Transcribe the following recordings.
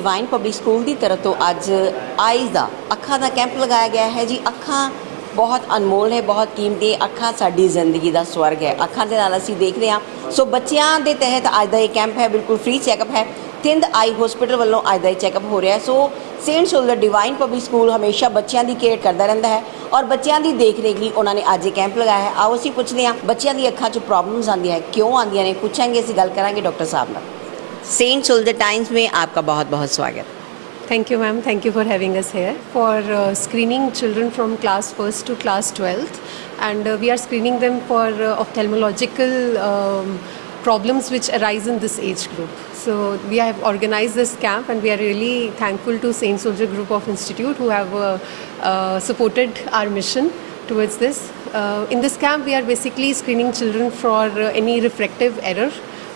Divine Public School की तरफ तो अज आईज़ का अखा का कैंप लगाया गया है जी। अखा बहुत अनमोल है, बहुत कीमती। अखा साडी जिंदगी का स्वर्ग है। अखा के नाल असीं देख रहे हैं। सो बच्चों के तहत अज का ये कैंप है, बिल्कुल फ्री चैकअप है। थिंद आई हॉस्पिटल वालों अज का ये चैकअप हो रहा है। So Saint Soldier Divine Public School हमेशा बच्चों की केयर करता रहता है और बच्चों की देख रेख लिए उन्होंने अज ये कैंप लगाया है। आओ असीं पुछते हैं बच्चों की अखा च प्रॉब्लम्स आंदियां है, क्यों आंदियां ने, पूछांगे, असीं गल करांगे डॉक्टर साहब नाल। सेंट सोल्जर टाइम्स में आपका बहुत बहुत स्वागत। Thank you, ma'am. Thank you for having us here for screening children from class 1st to class 12th. And we are screening them for ophthalmological problems which arise in this age group. So we have organized this camp and we are really thankful to Saint Soldier Group of Institute who have supported our mission towards this. In this camp, we are basically screening children for any refractive error,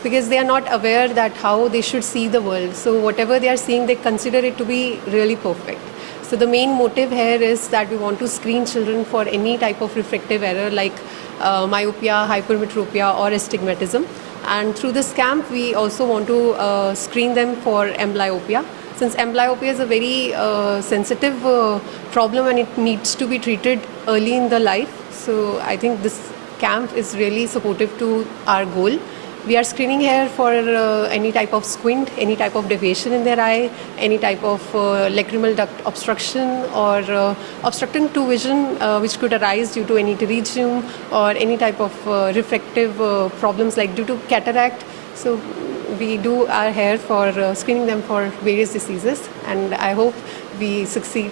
because they are not aware that how they should see the world. So whatever they are seeing, they consider it to be really perfect. So the main motive here is that we want to screen children for any type of refractive error like myopia, hypermetropia or astigmatism. And through this camp, we also want to screen them for amblyopia. Since amblyopia is a very sensitive problem and it needs to be treated early in the life. So I think this camp is really supportive to our goal. We are screening here for any type of squint, any type of deviation in their eye, any type of lacrimal duct obstruction or obstructing to vision which could arise due to any pterygium or any type of refractive problems like due to cataract. So we do our hair for screening them for various diseases, and I hope we succeed.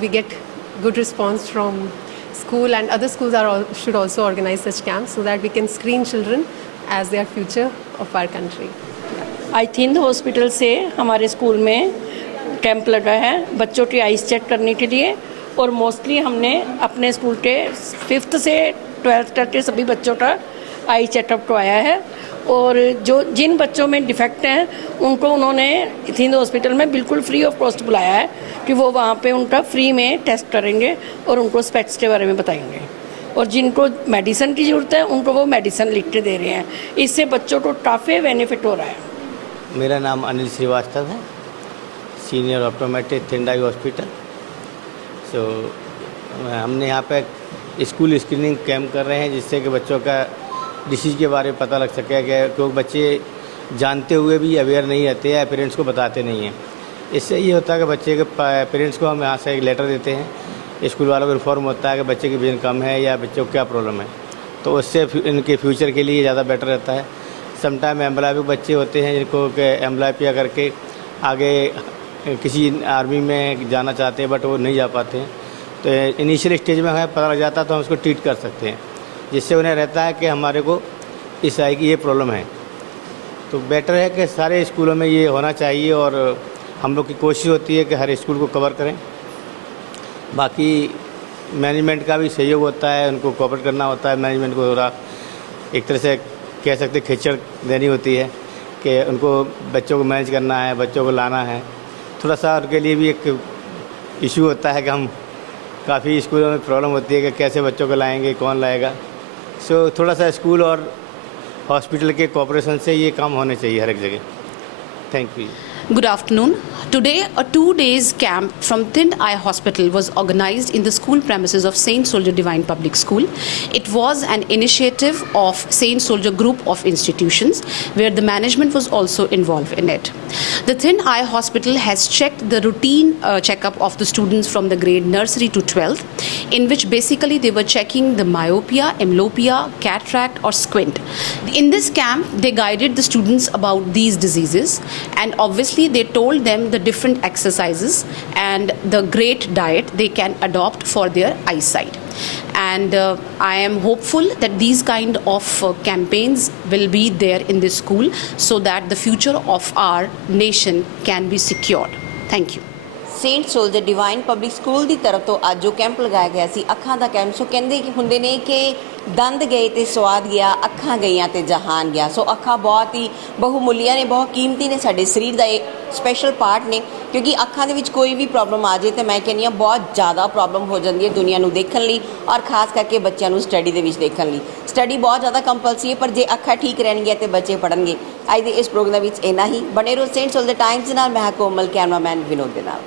We get good response from school, and other schools should also organize such camps so that we can screen children as their future of our country. आई थिंद हॉस्पिटल से हमारे स्कूल में कैंप लगा है बच्चों की ice check करने के लिए, और मोस्टली हमने अपने स्कूल के 5th से 12th तक के सभी बच्चों का आई चेकअप करवाया है। और जो जिन बच्चों में डिफेक्ट हैं उनको उन्होंने थिंद हॉस्पिटल में बिल्कुल फ्री ऑफ कॉस्ट बुलाया है कि वो वहाँ पे उनका फ्री में टेस्ट करेंगे और उनको स्पेक्स के बारे में बताएंगे, और जिनको मेडिसिन की ज़रूरत है उनको वो मेडिसिन लिख के दे रहे हैं। इससे बच्चों को काफ़ी बेनिफिट हो रहा है। मेरा नाम अनिल श्रीवास्तव है, senior optometrist Thind eye hospital. So हमने यहाँ पे स्कूल स्क्रीनिंग कैंप कर रहे हैं जिससे कि बच्चों का डिसीज़ के बारे में पता लग सके, क्योंकि बच्चे जानते हुए भी अवेयर नहीं रहते हैं, पेरेंट्स को बताते नहीं हैं। इससे ये होता है कि बच्चे के पेरेंट्स को हम यहाँ से एक लेटर देते हैं, स्कूल वालों को इन्फॉर्म होता है कि बच्चे की विजन कम है या बच्चों को क्या प्रॉब्लम है, तो उससे इनके फ्यूचर के लिए ज़्यादा बेटर रहता है। समटाइम एम्ब्लायपिक बच्चे होते हैं जिनको एम्ब्लायपिया करके आगे किसी आर्मी में जाना चाहते हैं बट वो नहीं जा पाते हैं, तो इनिशियल स्टेज में हमें पता लग जाता है तो हम उसको ट्रीट कर सकते हैं, जिससे उन्हें रहता है कि हमारे को इस आई की ये प्रॉब्लम है। तो बेटर है कि सारे स्कूलों में ये होना चाहिए और हम लोग की कोशिश होती है कि हर स्कूल को कवर करें। बाकी मैनेजमेंट का भी सहयोग होता है, उनको कोऑपरेट करना होता है। मैनेजमेंट को थोड़ा एक तरह से कह सकते खिचड़ देनी होती है कि उनको बच्चों को मैनेज करना है, बच्चों को लाना है। थोड़ा सा उनके लिए भी एक इशू होता है कि हम काफ़ी स्कूलों में प्रॉब्लम होती है कि कैसे बच्चों को लाएंगे, कौन लाएगा। सो थोड़ा सा स्कूल और हॉस्पिटल के कोऑपरेशन से ये काम होने चाहिए हर एक जगह। Thank you. Good afternoon. Today, a 2 days camp from Thind Eye Hospital was organized in the school premises of Saint Soldier Divine Public School. It was an initiative of Saint Soldier Group of Institutions, where the management was also involved in it. The Thind Eye Hospital has checked the routine checkup of the students from the grade nursery to 12th, in which basically they were checking the myopia, amblyopia, cataract or squint. In this camp, they guided the students about these diseases, and obviously they told them the different exercises and the great diet they can adopt for their eyesight. And I am hopeful that these kind of campaigns will be there in this school so that the future of our nation can be secured. Thank you. Saint Soldier Divine Public School की तरफ तो अज जो कैंप लगाया गया सी अखां का कैंप। सो कहते हुंदे ने कि ਦੰਦ ਗਏ ਤੇ ਸਵਾਦ ਗਿਆ, ਅੱਖਾਂ ਗਈਆਂ ਤੇ ਜਹਾਨ ਗਿਆ। ਸੋ ਅੱਖਾਂ ਬਹੁਤ ਹੀ ਬਹੁਮੁੱਲੀਆਂ ਨੇ, ਬਹੁਤ ਕੀਮਤੀ ਨੇ, ਸਾਡੇ ਸਰੀਰ ਦਾ ਇਹ ਸਪੈਸ਼ਲ ਪਾਰਟ ਨੇ, ਕਿਉਂਕਿ ਅੱਖਾਂ ਦੇ ਵਿੱਚ ਕੋਈ ਵੀ ਪ੍ਰੋਬਲਮ ਆ ਜਾਏ ਤਾਂ ਮੈਂ ਕਹਿੰਦੀ ਹਾਂ ਬਹੁਤ ਜ਼ਿਆਦਾ ਪ੍ਰੋਬਲਮ ਹੋ ਜਾਂਦੀ ਹੈ ਦੁਨੀਆ ਨੂੰ ਦੇਖਣ ਲਈ, ਔਰ ਖਾਸ ਕਰਕੇ ਬੱਚਿਆਂ ਨੂੰ ਸਟੱਡੀ ਦੇ ਵਿੱਚ ਦੇਖਣ ਲਈ। ਸਟੱਡੀ ਬਹੁਤ ਜ਼ਿਆਦਾ ਕੰਪਲਸਰੀ ਹੈ, ਪਰ ਜੇ ਅੱਖਾਂ ਠੀਕ ਰਹਿਣਗੀਆਂ ਤੇ ਬੱਚੇ ਪੜ੍ਹਨਗੇ। ਅੱਜ ਦੇ ਇਸ ਪ੍ਰੋਗਰਾਮ ਵਿੱਚ ਇੰਨਾ ਹੀ। ਬਣੇ ਰਹੋ ਸੇਂਟ ਸੋਲਜਰ ਟਾਈਮਜ਼ ਨਾਲ। ਮੈਂ ਹਾਂ ਕੋਮਲ, ਕੈਮਰਾਮੈਨ ਵਿਨੋਦ ਦੇ ਨਾਲ।